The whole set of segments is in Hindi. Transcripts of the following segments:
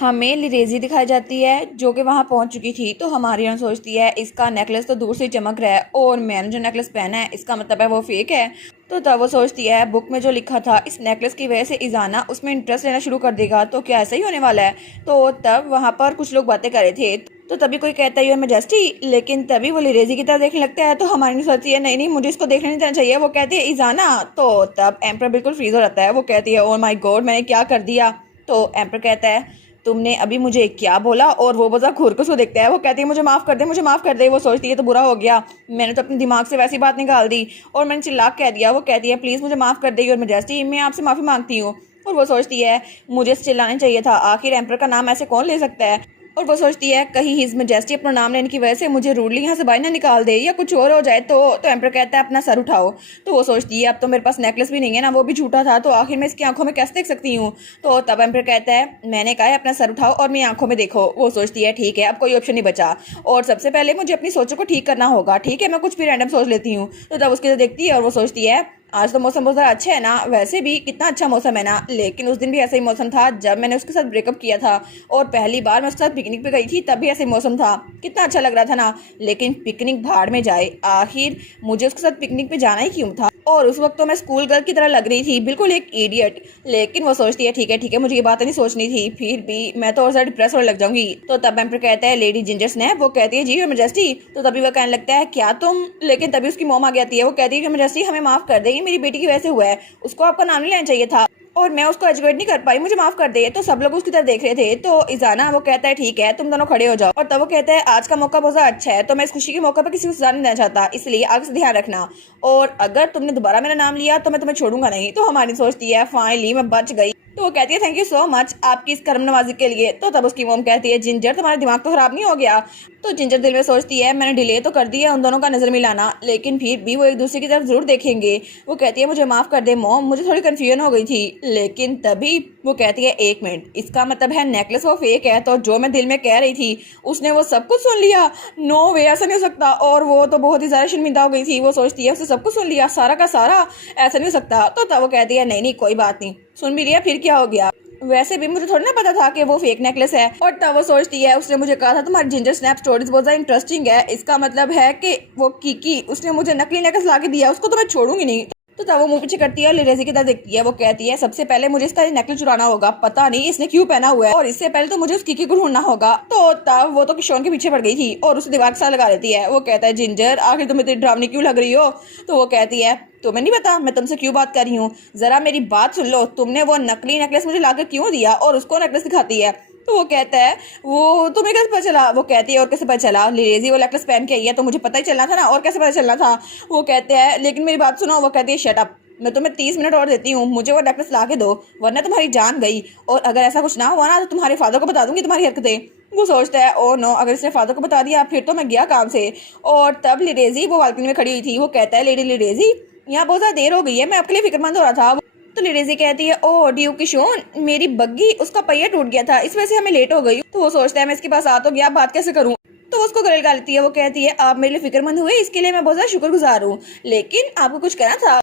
हमें लिरेजी दिखाई जाती है जो कि वहां पहुंच चुकी थी। तो हमारी यहाँ सोचती है इसका नेकलेस तो दूर से चमक रहा है और मैंने जो नेकलेस पहना है इसका मतलब है वो फेक है। तो तब वो सोचती है बुक में जो लिखा था इस नेकलेस की वजह से इजाना उसमें इंटरेस्ट लेना शुरू कर देगा, तो क्या ऐसा ही होने वाला है। तो तब वहां पर कुछ लोग बातें कर रहे थे, तो तभी कोई कहता है यू मेजेस्टी, लेकिन तभी वो लिरेजी की तरफ देखने लगता है। तो हमारी सोचती है नहीं नहीं मुझे इसको देखने नहीं देना चाहिए। वो कहती है इजाना। तो तब एम्पर बिल्कुल फ्रीज हो जाता है। वो कहती है ओह माय गॉड मैंने क्या कर दिया। तो एम्पर कहता है तुमने अभी मुझे क्या बोला, और वो बजा घूर कर उसको देखता है। वो कहती है मुझे माफ कर दे, मुझे माफ कर दे। वो सोचती है तो बुरा हो गया, मैंने तो अपने दिमाग से वैसी बात निकाल दी और मैंने चिल्ला कह दिया। वो कहती है प्लीज मुझे माफ कर दे और मेजेस्टी मैं आपसे माफी मांगती हूँ। और वो सोचती है मुझे चिल्लाना चाहिए था, आखिर एम्पर का नाम ऐसे कौन ले सकता है। और वो सोचती है कहीं हिज मेजेस्टी अपना नाम लेने की वजह से मुझे रूडली यहाँ से बाहर ना निकाल दे या कुछ और हो जाए। तो एम्पर कहता है अपना सर उठाओ। तो वो सोचती है अब तो मेरे पास नेकलेस भी नहीं है ना, वो भी झूठा था, तो आखिर मैं इसकी आंखों में कैसे देख सकती हूँ। तो तब एम्पर कहता है मैंने कहा है अपना सर उठाओ और मेरी आंखों में देखो। वो सोचती है ठीक है अब कोई ऑप्शन नहीं बचा और सबसे पहले मुझे अपनी सोचों को ठीक करना होगा। ठीक है मैं कुछ भी रैंडम सोच लेती हूँ। तो तब उसकी देखती है और वो सोचती है आज तो मौसम बहुत ज़्यादा अच्छा है ना, वैसे भी कितना अच्छा मौसम है ना, लेकिन उस दिन भी ऐसा ही मौसम था जब मैंने उसके साथ ब्रेकअप किया था और पहली बार मैं उसके साथ पिकनिक पे गई थी तब भी ऐसा ही मौसम था, कितना अच्छा लग रहा था ना। लेकिन पिकनिक भाड़ में जाए, आखिर मुझे उसके साथ पिकनिक पे जाना ही क्यों था। और उस वक्त तो मैं स्कूल गर्ल की तरह लग रही थी, बिल्कुल एक इडियट। लेकिन वो सोचती है ठीक है मुझे ये बात नहीं सोचनी थी, फिर भी मैं तो और ज्यादा डिप्रेस होने लग जाऊंगी। तो तब एम्पर कहता है लेडी जिंजर स्नैप। वो कहती है जी योर मेजेस्टी। तो तभी वो कहने लगता है क्या तुम, लेकिन तभी उसकी मॉम आ जाती है। वो कहती है योर मेजेस्टी हमें माफ कर दे, ये मेरी बेटी की वजह से हुआ है, उसको आपका नाम नहीं लेना चाहिए था और मैं उसको एजुकेट नहीं कर पाई, मुझे माफ कर दे। तो सब लोग उसकी तरफ देख रहे थे। तो इजाना वो कहता है ठीक है तुम दोनों खड़े हो जाओ। और तब वो कहता है आज का मौका बहुत अच्छा है, तो मैं इस खुशी के मौके पर किसी को सजा नहीं देना चाहता, इसलिए आगे से ध्यान रखना और अगर तुमने दोबारा मेरा नाम लिया तो मैं तुम्हें छोड़ूंगा नहीं। तो हमारी सोचती है फाइनली मैं बच गई। तो वो कहती है थैंक यू सो मच आपकी इस कर्म नवाजी के लिए। तो तब उसकी मोम कहती है जिंजर तुम्हारा दिमाग तो खराब नहीं हो गया। तो जिंजर दिल में सोचती है मैंने डिले तो कर दिया उन दोनों का नजर मिलाना, लेकिन फिर भी वो एक दूसरे की तरफ जरूर देखेंगे। वो कहती है मुझे माफ कर दे मॉम, मुझे थोड़ी कंफ्यूजन हो गई थी। लेकिन तभी वो कहती है एक मिनट, इसका मतलब है नेकलेस वो फेक है। तो जो मैं दिल में कह रही थी उसने वो सब कुछ सुन लिया। नो वे ऐसा नहीं हो सकता। और वो तो बहुत ही ज्यादा शर्मिंदा हो गई थी। वो सोचती है उसने सब कुछ सुन लिया सारा का सारा, ऐसा नहीं हो सकता। तो तब वो कहती है नहीं नहीं कोई बात नहीं, सुन भी लिया फिर क्या हो गया, वैसे भी मुझे थोड़ी ना पता था कि वो फेक नेकलेस है। और तब वो सोचती है उसने मुझे कहा था तुम्हारी जिंजर स्नैप स्टोरीज बहुत ज्यादा इंटरेस्टिंग है, इसका मतलब है कि वो कीकी उसने मुझे नकली नेकलेस ला के दिया, उसको तो मैं छोड़ूंगी नहीं। तो तब वो मुंह पीछे करती है और लिरेजी की तरफ देखती है। वो कहती है सबसे पहले मुझे इसका नेकलेस चुराना होगा, पता नहीं इसने क्यों पहना हुआ है, और इससे पहले तो मुझे उस कीकी को ढूंढना होगा। तो तब वो तो किशोर के पीछे पड़ गई थी और उसे दीवार के साथ लगा लेती है। वो कहता है जिंजर आखिर तुम इतनी ड्रामनी क्यों लग रही हो। तो वो कहती है तुम्हें नहीं पता मैं तुमसे क्यों बात कर रही हूँ, जरा मेरी बात सुन लो, तुमने वो नकली नेकलेस मुझे लाकर क्यों दिया। और उसको नेकलेस दिखाती है। तो वो कहता है वो तुम्हें कैसे पता चला। वो कहती है और कैसे पता चला, लिरेजी वो नेकलेस पहन के आई है तो मुझे पता ही चलना था ना, और कैसे पता चलना था। वो कहते हैं लेकिन मेरी बात सुनो। वो कहती है शट अप, मैं तुम्हें 30 मिनट और देती हूँ, मुझे वो नेकलेस ला के दो वरना तुम्हारी जान गई, और अगर ऐसा कुछ ना हुआ ना तो तुम्हारे फादर को बता दूंगी तुम्हारी हरकतें। वो सोचता है ओ नो अगर इसने फादर को बता दिया फिर तो मैं गया काम से। और तब लिरेजी वो बालकनी में खड़ी हुई थी। वो कहता है लेडी लिरेजी यहाँ बहुत ज्यादा देर हो गई है, मैं आपके लिए फिक्रमंद हो रहा था। तो लिरेजी कहती है ओ ड्यू किशोन मेरी बग्गी उसका पहिया टूट गया था इस वजह से हमें लेट हो गई। तो वो सोचता है मैं इसके पास आ तो गया, बात कैसे करूँ। तो वो उसको गले लगा लेती है। वो कहती है आप मेरे लिए फिक्रमंद हुए इसके लिए मैं बहुत ज्यादा शुक्रगुजार हूँ, लेकिन आपको कुछ कहना था।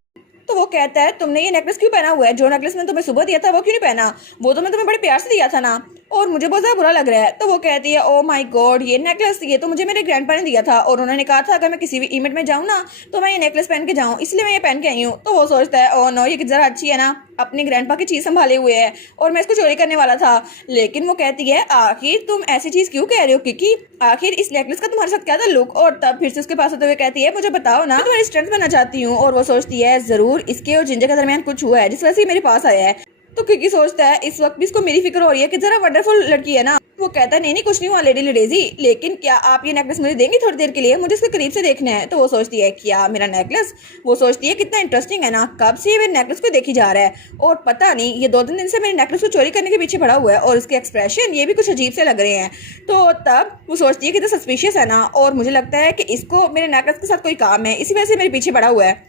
तो वो कहता है तुमने ये नेकलेस क्यों पहना हुआ है, जो नेकलेस मैंने तुम्हें सुबह दिया था वो क्यों नहीं पहना, वो तो मैं तुम्हें बड़े प्यार से दिया था ना, और मुझे बहुत ज्यादा बुरा लग रहा है। तो वो कहती है ओ माय गॉड ये नेकलेस ये तो मुझे मेरे ग्रैंडपा ने दिया था और उन्होंने कहा था अगर मैं किसी भी इवेंट में जाऊँ ना तो मैं ये नेकलेस पहन के जाऊँ, इसलिए मैं ये पहन के आई हूँ। तो वो सोचता है ओ नो ये जरा अच्छी है ना, अपने ग्रैंडपा की चीज संभाले हुए है और मैं इसको चोरी करने वाला था। लेकिन वो कहती है आखिर तुम ऐसी चीज क्यों कह रहे हो क्योंकि आखिर इस नेकलेस का तुम्हारे साथ क्या था लुक। और तब फिर से उसके पास होते हुए कहती है मुझे बताओ ना, मैं तुम्हारी स्ट्रेंथ बनना चाहती हूँ। और वो सोचती है जरूर इसके और जिंजर के दरमियान कुछ हुआ है जिस वजह से मेरे पास आया है। तो क्योंकि सोचता है इस वक्त भी इसको मेरी फिक्र हो रही है कि जरा वंडरफुल लड़की है ना। वो कहता है नहीं नहीं कुछ नहीं हुआ लेडी लिडेजी, लेकिन क्या आप ये नेकलेस मुझे देंगी थोड़ी देर के लिए, मुझे इसको करीब से देखना है। तो वो सोचती है क्या मेरा नेकलेस, वो सोचती है कितना इंटरेस्टिंग है ना, कब से ये मेरे नेकलेस को देखी जा रहा है और पता नहीं ये 2-3 दिन से मेरे नेकलेस को चोरी करने के पीछे पड़ा हुआ है और उसके एक्सप्रेशन ये भी कुछ अजीब से लग रहे हैं। तो तब वो सोचती है कितना सस्पिशियस है ना, और मुझे लगता है कि इसको मेरे नेकलेस के साथ कोई काम है, इसी वजह से मेरे पीछे पड़ा हुआ है।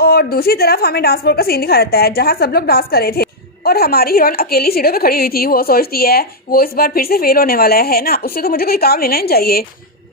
और दूसरी तरफ हमें डांस फ्लोर का सीन दिखा रहता है जहाँ सब लोग डांस कर रहे थे और हमारी हीरोइन अकेली सीढ़ियों पे खड़ी हुई थी। वो सोचती है वो इस बार फिर से फेल होने वाला है ना, उससे तो मुझे कोई काम लेना ही चाहिए।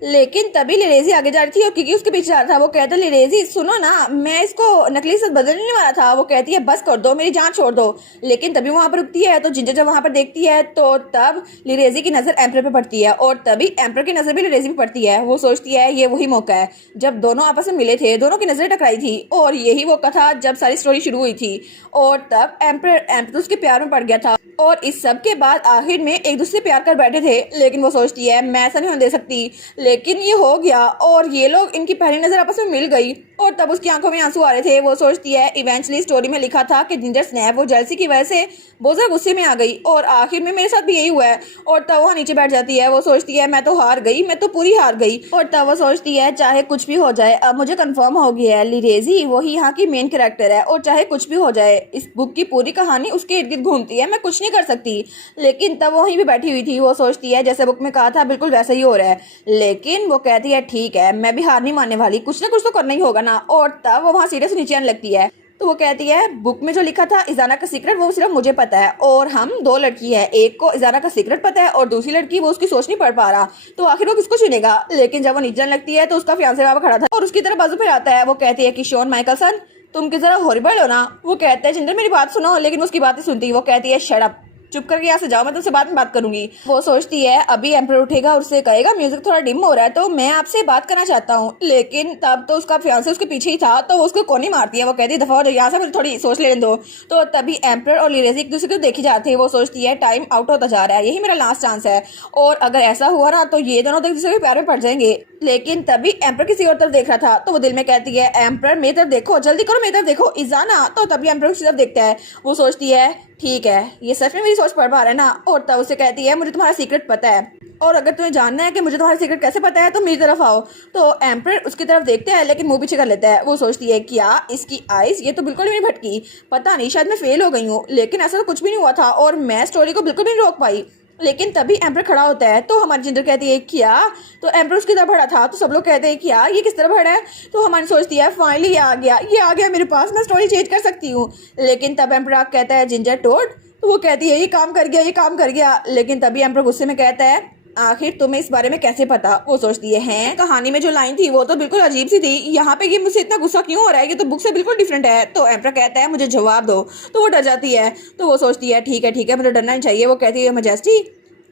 लेकिन तभी लिरेजी आगे जा रही थी और किकी उसके पीछे जा रहा था। वो कहता है लिरेजी सुनो ना, मैं इसको नकली से बदलने नहीं वाला था। वो कहती है बस कर दो, मेरी जान छोड़ दो। लेकिन तभी वहां पर रुकती है तो जिंजर जब वहां पर देखती है तो तब लिरेजी की नजर एम्पर पे पड़ती है और तभी एम्पर की नजर भी लिरेजी पे पड़ती है। वो सोचती है ये वही मौका है जब दोनों आपस में मिले थे, दोनों की नजरें टकराई थी और यही वो कथा जब सारी स्टोरी शुरू हुई थी। और तब एम्पर उसके प्यार में पड़ गया था और इस सब के बाद आखिर में एक दूसरे प्यार कर बैठे थे। लेकिन वो सोचती है मैं ऐसा नहीं होने दे सकती। लेकिन ये हो गया और ये लोग, इनकी पहली नजर आपस में मिल गई और तब उसकी आंखों में आंसू आ रहे थे। वो सोचती है इवेंचुअली स्टोरी में लिखा था कि जिंजर स्नैप वो जेलसी की वजह से बहुत ज्यादा गुस्से में आ गई और आखिर में मेरे साथ भी यही हुआ है। और तब वहाँ नीचे बैठ जाती है। वो सोचती है मैं तो हार गई, मैं तो पूरी हार गई। और तब वो सोचती है चाहे कुछ भी हो जाए, अब मुझे कंफर्म हो गया है लिरेजी वही यहाँ की मेन कैरेक्टर है और चाहे कुछ भी हो जाए इस बुक की पूरी कहानी उसके इर्द गिर्द घूमती है, मैं कुछ नहीं कर सकती। लेकिन तब वो वहीं भी बैठी हुई थी। वो सोचती है जैसे बुक में कहा था बिल्कुल वैसा ही हो रहा है। लेकिन वो कहती है ठीक है, मैं भी हार नहीं मानने वाली, कुछ ना कुछ तो करना ही होगा ना। और तब वो वहाँ सीढ़ी से नीचे आने लगती है। तो वो कहती है बुक में जो लिखा था इजाना का सीक्रेट वो सिर्फ मुझे पता है और हम दो लड़की है, एक को इजाना का सीक्रेट पता है और दूसरी लड़की वो उसकी सोच नहीं पढ़ पा रहा, तो आखिर वो किसको चुनेगा। लेकिन जब वो नीचे आने लगती है तो उसका फियांसे वहां पर खड़ा था और उसकी तरफ बाजू पे आता है। वो कहती है कि शॉन माइकलसन तुम किस जरा हॉरिबल हो ना। वो कहता है जिंदर मेरी बात सुनो, लेकिन उसकी बात नहीं सुनती। वो कहती है शट अप, चुप करके यहाँ से जाओ, मैं तुमसे बाद में बात करूंगी। वो सोचती है अभी एम्पर उठेगा और उससे कहेगा म्यूजिक थोड़ा डिम हो रहा है तो मैं आपसे बात करना चाहता हूँ। लेकिन तब तो उसका फियांसे उसके पीछे ही था तो वो उसको कोनी मारती है। वो कहती है दफा हो यहाँ से मुझे थोड़ी सोच लेने दो। तो तभी एम्पर और लिरेजी एक दूसरे को देखी जाते हैं। वो सोचती है टाइम आउट होता जा रहा है, यही मेरा लास्ट चांस है और अगर ऐसा हुआ ना तो ये दोनों एक दूसरे के प्यार में पड़ जाएंगे। लेकिन तभी एम्पर किसी और तरफ देख रहा था तो वो दिल में कहती है एम्पर मेरी तरफ देखो, जल्दी करो मेरी तरफ देखो इजाना। तो तभी एम्पर उसकी तरफ देखता है। वो सोचती है ठीक है ये सच में मेरी सोच पढ़ पा रहा है ना। और तब उसे कहती है मुझे तुम्हारा सीक्रेट पता है और अगर तुम्हें जानना है कि मुझे तुम्हारा सीक्रेट कैसे पता है तो मेरी तरफ आओ। तो एम्पर उसकी तरफ देखता है लेकिन मुंह पीछे कर लेता है। वो सोचती है क्या इसकी आइज ये तो बिल्कुल भी नहीं भटकी, पता नहीं शायद मैं फेल हो गई हूँ। लेकिन ऐसा तो कुछ भी नहीं हुआ था और मैं स्टोरी को बिल्कुल भी नहीं रोक पाई। लेकिन तभी एम्पर खड़ा होता है तो हमारी जिंदर कहती है क्या, तो एम्पर उसकी तरफ बढ़ा था तो सब लोग कहते हैं क्या ये किस तरह बढ़ा है। तो हमारी सोचती है फाइनली ये आ गया मेरे पास, मैं स्टोरी चेंज कर सकती हूँ। लेकिन तब एम्पर कहता है जिंजर टोड, तो वो कहती है ये काम कर गया, ये काम कर गया। लेकिन तभी एम्पर गुस्से में कहता है आखिर तुम्हें इस बारे में कैसे पता। वो सोचती है हैं कहानी में जो लाइन थी वो तो बिल्कुल अजीब सी थी, यहाँ पे ये मुझसे इतना गुस्सा क्यों हो रहा है, ये तो बुक से बिल्कुल डिफरेंट है। तो एम्पर कहता है मुझे जवाब दो। तो वो डर जाती है। तो वो सोचती है ठीक है मुझे डरना नहीं चाहिए। वो कहती है मजेस्टी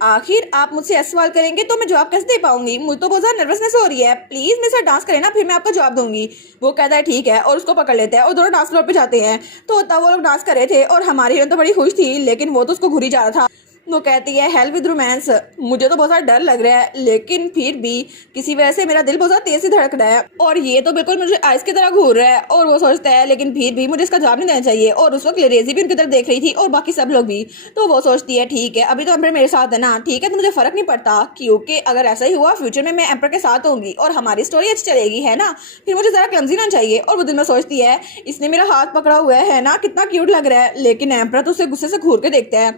आखिर आप मुझसे ऐसे सवाल करेंगे तो मैं जवाब कैसे दे पाऊंगी, मुझे तो बहुत ज्यादा नर्वसनेस हो रही है, प्लीज मेरे साथ डांस करें ना फिर मैं आपको जवाब दूंगी। वो कहता है ठीक है और उसको पकड़ लेता है और दोनों डांस फ्लोर पे जाते हैं। तो तब वो लोग डांस कर रहे थे और हमारी हीरोइन तो बड़ी खुश थी लेकिन वो तो उसको घुरी जा रहा था। वो कहती है हेल्प विद रोमांस, मुझे तो बहुत सारा डर लग रहा है लेकिन फिर भी किसी वजह से मेरा दिल बहुत ज्यादा तेज से धड़क रहा है और ये तो बिल्कुल मुझे आइस की तरह घूर रहा है। और वो सोचता है लेकिन फिर भी मुझे इसका जवाब नहीं देना चाहिए। और उस वक्त लिरेजी भी उनकी तरफ देख रही थी और बाकी सब लोग भी। तो वो सोचती है ठीक है अभी तो एम्पर मेरे साथ है ना, ठीक है तो मुझे फर्क नहीं पड़ता क्योंकि अगर ऐसा ही हुआ फ्यूचर में मैं एम्पर के साथ होंगी और हमारी स्टोरी अच्छी चलेगी है ना, फिर मुझे जरा क्लमजी ना चाहिए। और वो दिल में सोचती है इसने मेरा हाथ पकड़ा हुआ है ना, कितना क्यूट लग रहा है। लेकिन एम्पर तो उसे गुस्से से घूर के देखता है।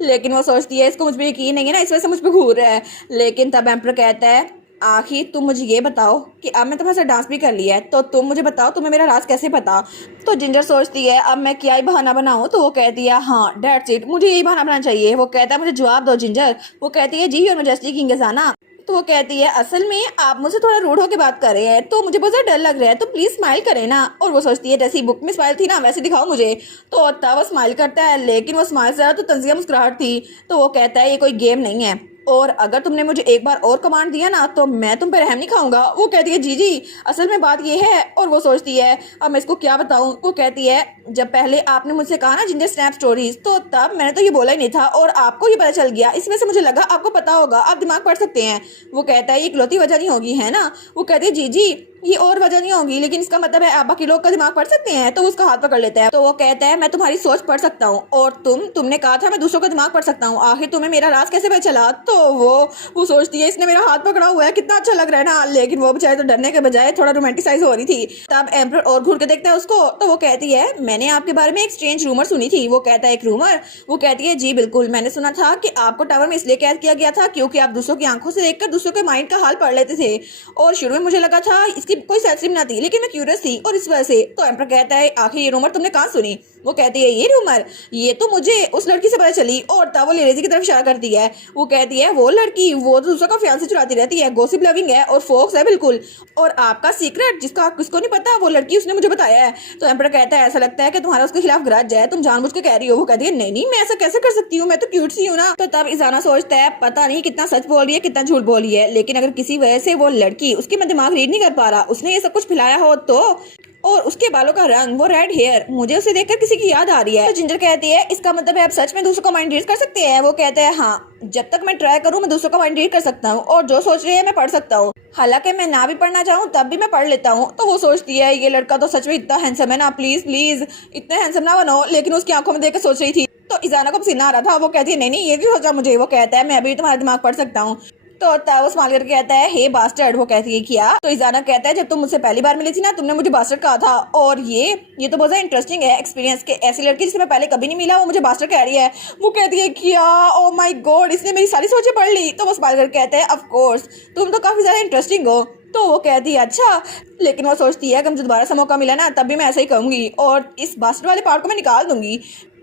लेकिन वो सोचती है इसको मुझ पर यकीन नहीं है ना, इस वजह से मुझ पर घूर रहा है। लेकिन तब एम्पर कहता है आखिर तुम मुझे ये बताओ कि अब मैं तुम्हारे साथ डांस भी कर लिया है तो तुम मुझे बताओ तुम्हें मेरा राज कैसे पता। तो जिंजर सोचती है अब मैं क्या ही बहाना बनाऊं। तो वो कहती है हाँ डेट्स इट, मुझे यही बहाना बनाना चाहिए। वो कहता है मुझे जवाब दो जिंजर। वो कहती है जी योर मैजेस्टी किंग इजाना। तो वो कहती है असल में आप मुझसे थोड़ा रूड होकर बात कर रहे हैं तो मुझे बहुत ज्यादा डर लग रहा है तो प्लीज स्माइल करें ना। और वो सोचती है जैसी बुक में स्माइल थी ना वैसे दिखाओ मुझे। तो तब वो स्माइल करता है लेकिन वो स्माइल से तो तंजिया मुस्कुराहट थी। तो वो कहता है ये कोई गेम नहीं है और अगर तुमने मुझे एक बार और कमांड दिया ना तो मैं तुम पे रहम नहीं खाऊंगा। वो कहती है जी असल में बात ये है। और वो सोचती है अब मैं इसको क्या बताऊं। वो कहती है जब पहले आपने मुझसे कहा ना जिंजर स्नैप स्टोरीज तो तब मैंने तो ये बोला ही नहीं था और आपको ये पता चल गया, इसमें से मुझे लगा आपको पता होगा, आप दिमाग पढ़ सकते हैं। वो कहता है ये इकलौती वजह नहीं होगी है ना। वो कहती है जी ये और वजह नहीं होगी लेकिन इसका मतलब है आप बाकी लोग का दिमाग पढ़ सकते हैं। तो उसका हाथ पकड़ लेता है। तो वो कहता है मैं तुम्हारी सोच पढ़ सकता हूँ और तुमने कहा था मैं दूसरों का दिमाग पढ़ सकता हूँ, आखिर तुम्हें मेरा राज कैसे पता चला। तो वो सोचती है इसने मेरा हाथ पकड़ा हुआ है, कितना अच्छा लग रहा है ना। लेकिन वो बेचारे तो डरने के बजाय थोड़ा रोमांटिसाइज हो रही थी। तब एम्पर और घूर के देखता है उसको। तो वो कहती है मैंने आपके बारे में एक स्ट्रेंज रूमर सुनी थी। वो कहता है एक रूमर। वो कहती है जी बिल्कुल, मैंने सुना था कि आपको टावर में इसलिए कैद किया गया था क्योंकि आप दूसरों की आंखों से देखकर दूसरों के माइंड का हाल पढ़ लेते थे और शुरू में मुझे लगा था इसकी कोई सेंस ना थी लेकिन मैं क्यूरियस थी और इस वजह से। तो एम्पर कहता है आखिर ये रूमर तुमने कहाँ सुनी। वो कहती है ये रूमर, ये तो मुझे उस लड़की से पता चली, और तब वो लिरेजी की तरफ इशारा करती है। वो कहती है वो लड़की वो तो दूसरा का फियांसे चुराती रहती है, गॉसिप लविंग है और फोक्स है बिल्कुल, और आपका सीक्रेट जिसका किसको नहीं पता वो लड़की उसने मुझे बताया है। तो एम्पर कहता है ऐसा लगता है कि तुम्हारा उसके खिलाफ ग्रज है, तुम जानबूझ के कह रही हो। वो कहती है नहीं नहीं, मैं ऐसा कैसे कर सकती हूँ, मैं तो क्यूट सी हूँ ना। तो तब इजाना सोचता है पता नहीं कितना सच बोल रही है कितना झूठ बोल रही है, लेकिन अगर किसी वजह से वो लड़की उसकी मैं दिमाग रीड नहीं कर पा रहा, उसने ये सब कुछ फैलाया हो तो, और उसके बालों का रंग वो रेड हेयर, मुझे उसे देखकर किसी की याद आ रही है। तो जिंजर कहती है इसका मतलब है आप सच में दूसरों का माइंड रीड कर सकते हैं। वो कहते हैं हाँ, जब तक मैं ट्राई करूँ मैं दूसरों का माइंड रीड कर सकता हूँ, और जो सोच रही है मैं पढ़ सकता हूँ, हालांकि मैं ना भी पढ़ना चाहूँ तब भी मैं पढ़ लेता हूँ। तो वो सोचती है ये लड़का तो सच में इतना हैंडसम है ना, प्लीज प्लीज इतना हैंडसम ना बनो, लेकिन उसकी आंखों में देखकर सोच रही थी। तो इजाना को पसीना आ रहा था। वो कहती है नहीं नहीं ये भी सोचा मुझे। वो कहता है मैं अभी तुम्हारा दिमाग पढ़ सकता हूँ। तो ताओ स्माइल करके कहता है हे बास्टर्ड। वो कहती है क्या? तो इजाना कहता है जब तुम मुझसे पहली बार मिली थी ना तुमने मुझे बास्टर्ड कहा था, और ये तो बहुत ज्यादा इंटरेस्टिंग है एक्सपीरियंस के, ऐसी लड़की जिसे मैं पहले कभी नहीं मिला वो मुझे बास्टर्ड कह रही है। वो कहती है क्या? ओ माय गॉड, इसने मेरी सारी सोचें पढ़ ली। तो वो स्माइल करके कहता है ऑफ कोर्स तुम तो काफी ज्यादा इंटरेस्टिंग हो। तो वो कहती है अच्छा, लेकिन वो सोचती है कि मुझे दोबारा से मौका मिला ना तब भी मैं ऐसा ही कहूंगी और इस बास्टर्ड वाले पार्ट को मैं निकाल दूंगी।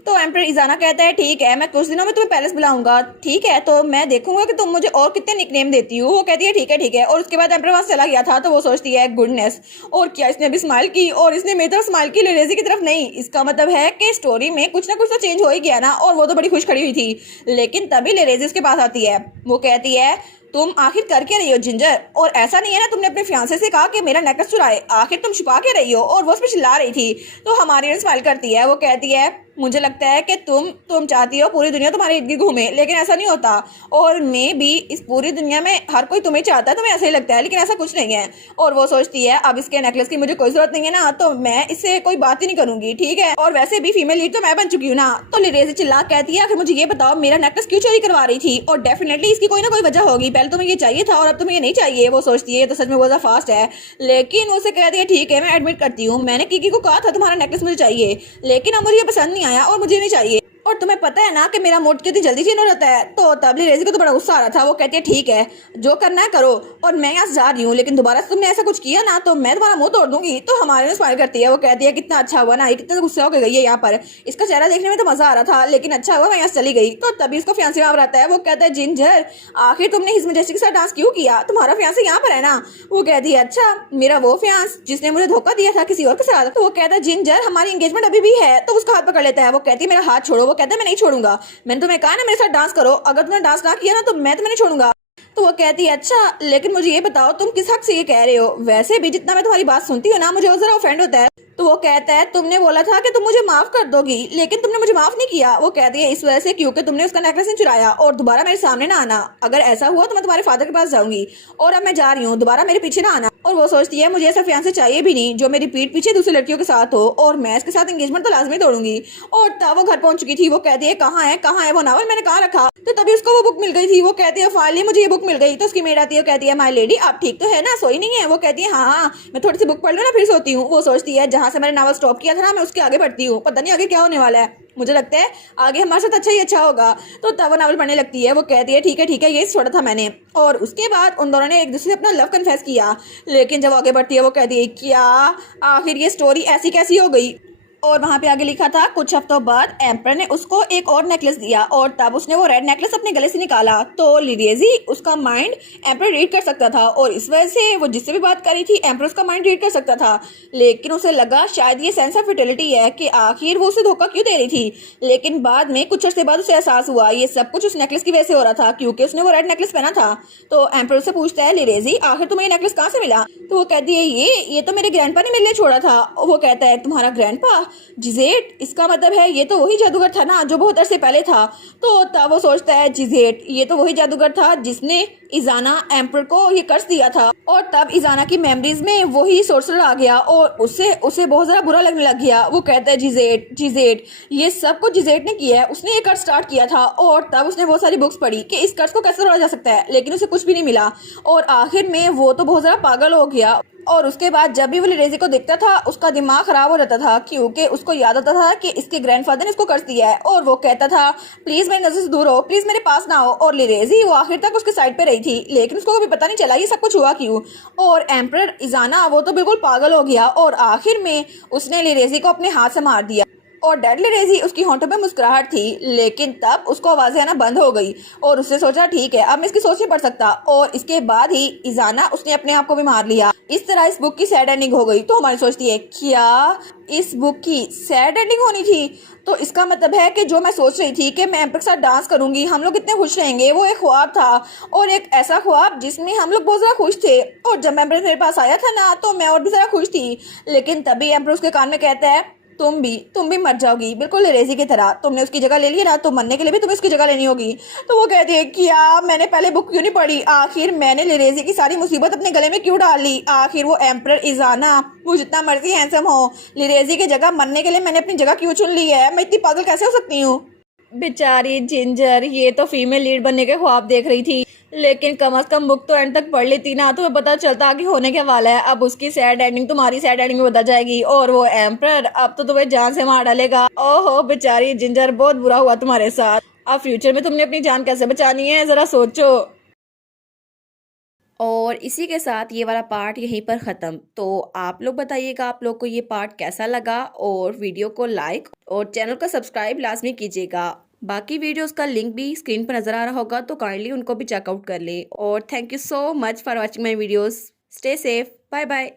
तो एम्पर इजाना कहता है ठीक है मैं कुछ दिनों में तुम्हें पैलेस बुलाऊंगा, ठीक है, तो मैं देखूंगा कि तुम मुझे और कितने निकनेम देती हो। वो कहती है ठीक है ठीक है। और उसके बाद एम्पर वहां चला गया था। तो वो सोचती है गुडनेस, और क्या इसने अभी स्माइल की, और इसने मेरी तरफ स्माइल की, लिरेजी की तरफ नहीं। इसका मतलब है कि स्टोरी में कुछ ना कुछ तो चेंज हो ही गया ना, और वो तो बड़ी खुश खड़ी हुई थी। लेकिन तभी लिरेजी उसके पास आती है। वो कहती है तुम आखिर कर क्या रही हो जिंजर, और ऐसा नहीं है ना तुमने अपने फियांसे से कहा कि मेरा नेकलेस चुराए, आखिर तुम छुपा के रही हो। और वो उस पर चिल्ला रही थी। तो हमारी स्माइल करती है। वो कहती है मुझे लगता है कि तुम चाहती हो पूरी दुनिया तुम्हारे इर्द गिर्द घूमे, लेकिन ऐसा नहीं होता, और मे भी इस पूरी दुनिया में हर कोई तुम्हें चाहता है, तुम्हें ऐसा ही लगता है, लेकिन ऐसा कुछ नहीं है। और वो सोचती है अब इसके नेकलेस की मुझे कोई जरूरत नहीं है ना, तो मैं इससे कोई बात ही नहीं करूंगी, ठीक है, और वैसे भी फीमेल लीड तो मैं बन चुकी हूँ ना। तो लिरेजी चिल्ला कहती है आखिर मुझे ये बताओ मेरा नेकलेस क्यों चोरी करवा रही थी, और डेफिनेटली इसकी कोई ना कोई वजह होगी, पहले तुम्हें ये चाहिए था और अब तुम्हें ये नहीं चाहिए। वो सोचती है ये तो सच में बहुत ज्यादा फास्ट है, लेकिन उसे कहती है ठीक है मैं एडमिट करती हूँ, मैंने किकी को कहा था तुम्हारा नेकलेस मुझे चाहिए, लेकिन अब मुझे ये पसंद नहीं आया और मुझे नहीं चाहिए, और तुम्हें पता है ना कि मेरा मूड कितनी जल्दी चेंज हो जाता है। तो तब लिरेजी को तो बड़ा गुस्सा आ रहा था। वो कहती है ठीक है जो करना है करो, और मैं यहाँ से जा रही हूँ, लेकिन दोबारा से तुमने ऐसा कुछ किया ना तो मैं तुम्हारा मुंह तोड़ दूंगी। तो हमारे में स्माइल करती है। वो कहती है कितना अच्छा हुआ ना, ये कितना गुस्सा होकर गई है यहाँ पर, इसका चेहरा देखने में तो मजा आ रहा था, लेकिन अच्छा हुआ मैं यहाँ से चली गई। तो तभी उसको फियांसे वहां आता है। वो कहता है जिंजर आखिर तुमने हिज मैजेस्टी के साथ डांस क्यों किया, तुम्हारा फियांसे यहाँ पर है ना। वो कहती है अच्छा मेरा वो फियांस जिसने मुझे धोखा दिया था किसी और के साथ। तो वो कहता है जिंजर हमारी एंगेजमेंट अभी भी है। तो उसका हाथ पकड़ लेता है। वो कहती है मेरा हाथ छोड़ो। वो कहता है मैं नहीं छोड़ूंगा, मैंने तुम्हें कहा ना मेरे साथ डांस करो, अगर तुमने डांस ना किया ना तो मैं तुम्हें नहीं छोड़ूंगा। तो वो कहती है अच्छा लेकिन मुझे ये बताओ तुम किस हक से ये कह रहे हो, वैसे भी जितना मैं तुम्हारी बात सुनती हूँ ना मुझे वो जरा ऑफेंड होता है। तो वो कहता है तुमने बोला था कि तुम मुझे माफ कर दोगी, लेकिन तुमने मुझे माफ नहीं किया। वो कहती है इस वजह से क्योंकि तुमने उसका नेकलेस नहीं चुराया, और दोबारा मेरे सामने ना आना, अगर ऐसा हुआ तो मैं तुम्हारे फादर के पास जाऊंगी, और अब मैं जा रही हूँ, दोबारा मेरे पीछे ना आना। और वो सोचती है मुझे ऐसा फियांसे चाहिए भी नहीं जो मेरी पीठ पीछे दूसरी लड़कियों के साथ हो, और मैं इसके साथ एंगेजमेंट तो लाजमी तोड़ूंगी। और तब वो घर पहुंच चुकी थी। वो कहती है कहाँ है वो नावल, मैंने कहाँ रखा। तो तभी उसको वो बुक मिल गई थी। वो कहती है फाइनली मुझे ये बुक मिल गई। तो उसकी मेड आती है, कहती है माय लेडी आप ठीक तो है ना, सोई नहीं है। वो कहती है हाँ मैं थोड़ी सी बुक पढ़ लूँ ना फिर सोती हूँ। वो सोचती है जहाँ से मैंने नावल स्टॉप किया था ना मैं उसके आगे बढ़ती हूँ, पता नहीं आगे क्या होने वाला है, मुझे लगता है आगे हमारे साथ अच्छा ही अच्छा होगा। तो तब वो नावल पढ़ने लगती है। वो कहती है ठीक है ये छोड़ा था मैंने। और उसके बाद उन दोनों ने एक दूसरे से अपना लव कन्फेस किया, लेकिन जब आगे बढ़ती है वो कहती है क्या आखिर ये स्टोरी ऐसी कैसी हो गई। और वहां पे आगे लिखा था कुछ हफ्तों बाद एम्पर ने उसको एक और नेकलेस दिया, और तब उसने वो रेड नेकलेस अपने गले से निकाला। तो लिरेजी उसका माइंड एम्पर रीड कर सकता था, और इस वजह से वो जिससे भी बात करी थी एम्पर उसका माइंड रीड कर सकता था। लेकिन उसे लगा शायद ये सेंस ऑफ फर्टिलिटी है कि आखिर वो उसे धोखा क्यों दे रही थी। लेकिन बाद में कुछ अर्से बाद उसे एहसास हुआ ये सब कुछ उस नेकलेस की वजह से हो रहा था, क्योंकि उसने वो रेड नेकलेस पहना था। तो एम्पर उससे पूछता है लिरेजी आखिर तुम्हें ये नेकलेस कहाँ से मिला। तो वो कहती है ये तो मेरे ग्रैंडपा ने मेरे लिए छोड़ा था। वो कहता है तुम्हारा ग्रैंडपा जिजेट, इसका मतलब है ये तो वही जादूगर था ना जो बहुत अरसे पहले था। तो तब वो सोचता है जिजेट ये तो वही जादूगर था जिसने इजाना एम्पर को ये कर्ज दिया था, और तब इजाना की मेमोरीज में वही सोर्सर आ गया और उसे बहुत ज्यादा बुरा लगने लग गया। वो कहता है जिजेट ये सब कुछ जिजेट ने किया है, उसने ये कर्ज स्टार्ट किया था। और तब उसने बहुत सारी बुक्स पढ़ी कि इस कर्ज को कैसे तोड़ा जा सकता है, लेकिन उसे कुछ भी नहीं मिला, और आखिर में वो तो बहुत ज्यादा पागल हो गया। और उसके बाद जब भी वो लिरेजी को देखता था उसका दिमाग खराब हो जाता था, क्योंकि उसको याद आता था कि इसके ग्रैंडफादर ने इसको कर्ज दिया है, और वो कहता था प्लीज मेरी नजर से दूर हो, प्लीज मेरे पास ना हो। और लिरेजी वो आखिर तक उसके साइड पे रही थी, लेकिन उसको कभी पता नहीं चला ये सब कुछ हुआ क्यों। और एम्परर इजाना वो तो बिल्कुल पागल हो गया, और आखिर में उसने लिरेजी को अपने हाथ से मार दिया। और डेड लिरेजी उसकी होंठों पे मुस्कुराहट थी, लेकिन तब उसको आवाज़ें आना बंद हो गई और उसने सोचा ठीक है अब मैं इसकी सोच नहीं पढ़ सकता, और इसके बाद ही इजाना उसने अपने आप को भी मार लिया। इस तरह इस बुक की सैड एंडिंग हो गई। तो हमारी सोचती है क्या इस बुक की सैड एंडिंग होनी थी? तो इसका मतलब है कि जो मैं सोच रही थी कि मैं एम्पर के साथ डांस करूंगी, हम लोग कितने खुश रहेंगे, वो एक ख्वाब था, और एक ऐसा ख्वाब जिसमें हम लोग बहुत ज़्यादा खुश थे। और जब एम्पर मेरे पास आया था ना तो मैं और भी ज़्यादा खुश थी। लेकिन तभी एम्पर उसके कान में कहता है तुम भी मर जाओगी बिल्कुल लिरेजी की तरह, तुमने उसकी जगह ले ली ना, तो मरने के लिए भी तुम्हें उसकी जगह लेनी होगी। तो वो कहती है क्या मैंने पहले बुक क्यों नहीं पढ़ी, आखिर मैंने लिरेजी की सारी मुसीबत अपने गले में क्यों डाल ली, आखिर वो एम्पर इजाना वो जितना मर्जी हैंडसम हो, लिरेजी की जगह मरने के लिए मैंने अपनी जगह क्यों चुन ली है, मैं इतनी पागल कैसे हो सकती हूँ। बेचारी जिंजर ये तो फीमेल लीड बनने के ख्वाब देख रही थी, लेकिन कम से कम बुक तो एंड तक पढ़ लेती ना, तो पता चलता आगे होने के वाला है। अब उसकी सैड एंडिंग तुम्हारी सैड एंडिंग में बदल जाएगी और वो एम्पर अब तो तुम्हें जान से मार डालेगा। ओहो बेचारी जिंजर, बहुत बुरा हुआ तुम्हारे साथ। अब फ्यूचर में तुमने अपनी जान कैसे बचानी है जरा सोचो। और इसी के साथ ये वाला पार्ट यहीं पर ख़त्म। तो आप लोग बताइएगा आप लोग को ये पार्ट कैसा लगा, और वीडियो को लाइक और चैनल को सब्सक्राइब लाजमी कीजिएगा। बाकी वीडियोस का लिंक भी स्क्रीन पर नज़र आ रहा होगा, तो काइंडली उनको भी चेकआउट कर लें। और thank you so much for watching my videos. Stay safe, bye bye.